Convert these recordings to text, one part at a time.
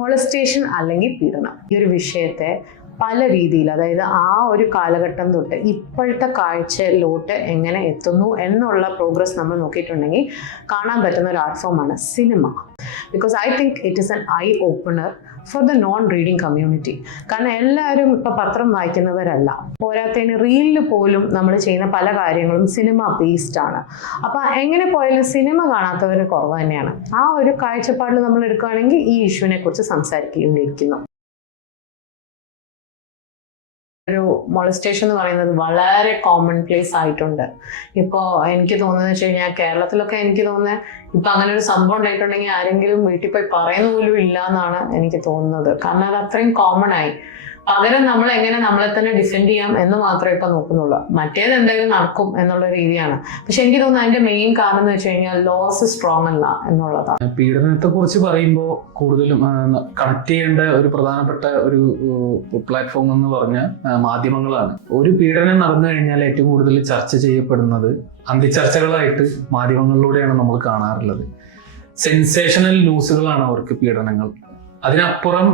Molestation അല്ലെങ്കിൽ പീഡനം ഈ ഒരു വിഷയത്തെ പല രീതിയിൽ, അതായത് ആ ഒരു കാലഘട്ടം തൊട്ട് ഇപ്പോഴത്തെ കാഴ്ചയിലോട്ട് എങ്ങനെ എത്തുന്നു എന്നുള്ള പ്രോഗ്രസ് നമ്മൾ നോക്കിയിട്ടുണ്ടെങ്കിൽ കാണാൻ പറ്റുന്ന ഒരു ആർട്ട് ഫോമാണ് സിനിമ. Because I think it is an eye opener for the non reading community. കാരണം എല്ലാവരും ഇപ്പം പത്രം വായിക്കുന്നവരല്ല, പോരാത്തതിന് റീലിൽ പോലും നമ്മൾ ചെയ്യുന്ന പല കാര്യങ്ങളും സിനിമ ബേസ്ഡ് ആണ്. അപ്പം എങ്ങനെ പോയാലും സിനിമ കാണാത്തവർ കുറവ് തന്നെയാണ്. ആ ഒരു കാഴ്ചപ്പാടിൽ നമ്മൾ എടുക്കുകയാണെങ്കിൽ ഈ ഇഷ്യൂവിനെ കുറിച്ച് സംസാരിക്കേണ്ടിയിരിക്കുന്നു. ഒരു മോളസ്റ്റേഷൻ എന്ന് പറയുന്നത് വളരെ കോമൺ പ്ലേസ് ആയിട്ടുണ്ട്. ഇപ്പോൾ എനിക്ക് തോന്നുന്നത് വെച്ച് കഴിഞ്ഞാൽ കേരളത്തിലൊക്കെ എനിക്ക് തോന്നുന്നത് ഇപ്പം അങ്ങനെ ഒരു സംഭവം ഉണ്ടായിട്ടുണ്ടെങ്കിൽ ആരെങ്കിലും വീട്ടിൽ പോയി പറയുന്ന പോലും ഇല്ല എന്നാണ് എനിക്ക് തോന്നുന്നത്. കാരണം അത് അത്രയും കോമൺ ആയി. പകരം നമ്മൾ എങ്ങനെ നമ്മളെ തന്നെ ഡിഫെൻഡ് ചെയ്യാം എന്ന് മാത്രമേ ഇപ്പം നോക്കുന്നുള്ളൂ. മറ്റേത് എന്തെങ്കിലും നടക്കും എന്നുള്ള രീതിയാണ്. പക്ഷെ എനിക്ക് തോന്നുന്നു അതിന്റെ മെയിൻ കാരണം എന്ന് വെച്ച് കഴിഞ്ഞാൽ ലോസ് സ്ട്രോങ് അല്ല എന്നുള്ളതാണ്. പീഡനത്തെ കുറിച്ച് പറയുമ്പോൾ കൂടുതലും കണക്ട് ചെയ്യേണ്ട ഒരു പ്രധാനപ്പെട്ട ഒരു പ്ലാറ്റ്ഫോം എന്ന് പറഞ്ഞ മാധ്യമങ്ങളാണ്. ഒരു പീഡനം നടന്നു കഴിഞ്ഞാൽ ഏറ്റവും കൂടുതൽ ചർച്ച ചെയ്യപ്പെടുന്നത് അന്തിച്ചർച്ചകളായിട്ട് മാധ്യമങ്ങളിലൂടെയാണ് നമ്മൾ കാണാറുള്ളത്. സെൻസേഷണൽ ന്യൂസുകളാണ് അവർക്ക് പീഡനങ്ങൾ. അതിനപ്പുറം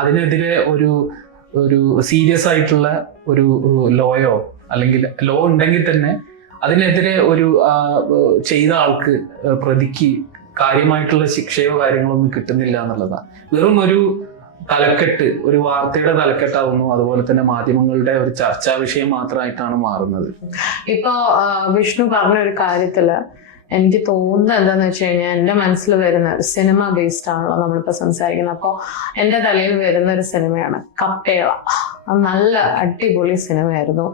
അതിനെതിരെ ഒരു സീരിയസ് ആയിട്ടുള്ള ഒരു ലോയോ അല്ലെങ്കിൽ ലോ ഉണ്ടെങ്കിൽ തന്നെ അതിനെതിരെ ഒരു ചെയ്ത ആൾക്ക് പ്രതിക്ക് കാര്യമായിട്ടുള്ള ശിക്ഷയോ കാര്യങ്ങളോ ഒന്നും കിട്ടുന്നില്ല എന്നുള്ളതാണ്. വെറും ഒരു തലക്കെട്ട്, ഒരു വാർത്തയുടെ തലക്കെട്ടാവുന്നു. അതുപോലെ തന്നെ മാധ്യമങ്ങളുടെ ഒരു ചർച്ചാ വിഷയം മാത്രമായിട്ടാണ് മാറുന്നത്. ഇപ്പൊ വിഷ്ണു പറഞ്ഞ ഒരു കാര്യത്തില് എനിക്ക് തോന്നുന്നത് എന്താന്ന് വെച്ച് കഴിഞ്ഞാൽ എൻ്റെ മനസ്സിൽ വരുന്ന സിനിമ ബേസ്ഡ് ആണല്ലോ നമ്മളിപ്പോൾ സംസാരിക്കുന്നത്. അപ്പോൾ എൻ്റെ തലയിൽ വരുന്ന ഒരു സിനിമയാണ് കപ്പേള. നല്ല അടിപൊളി സിനിമയായിരുന്നു.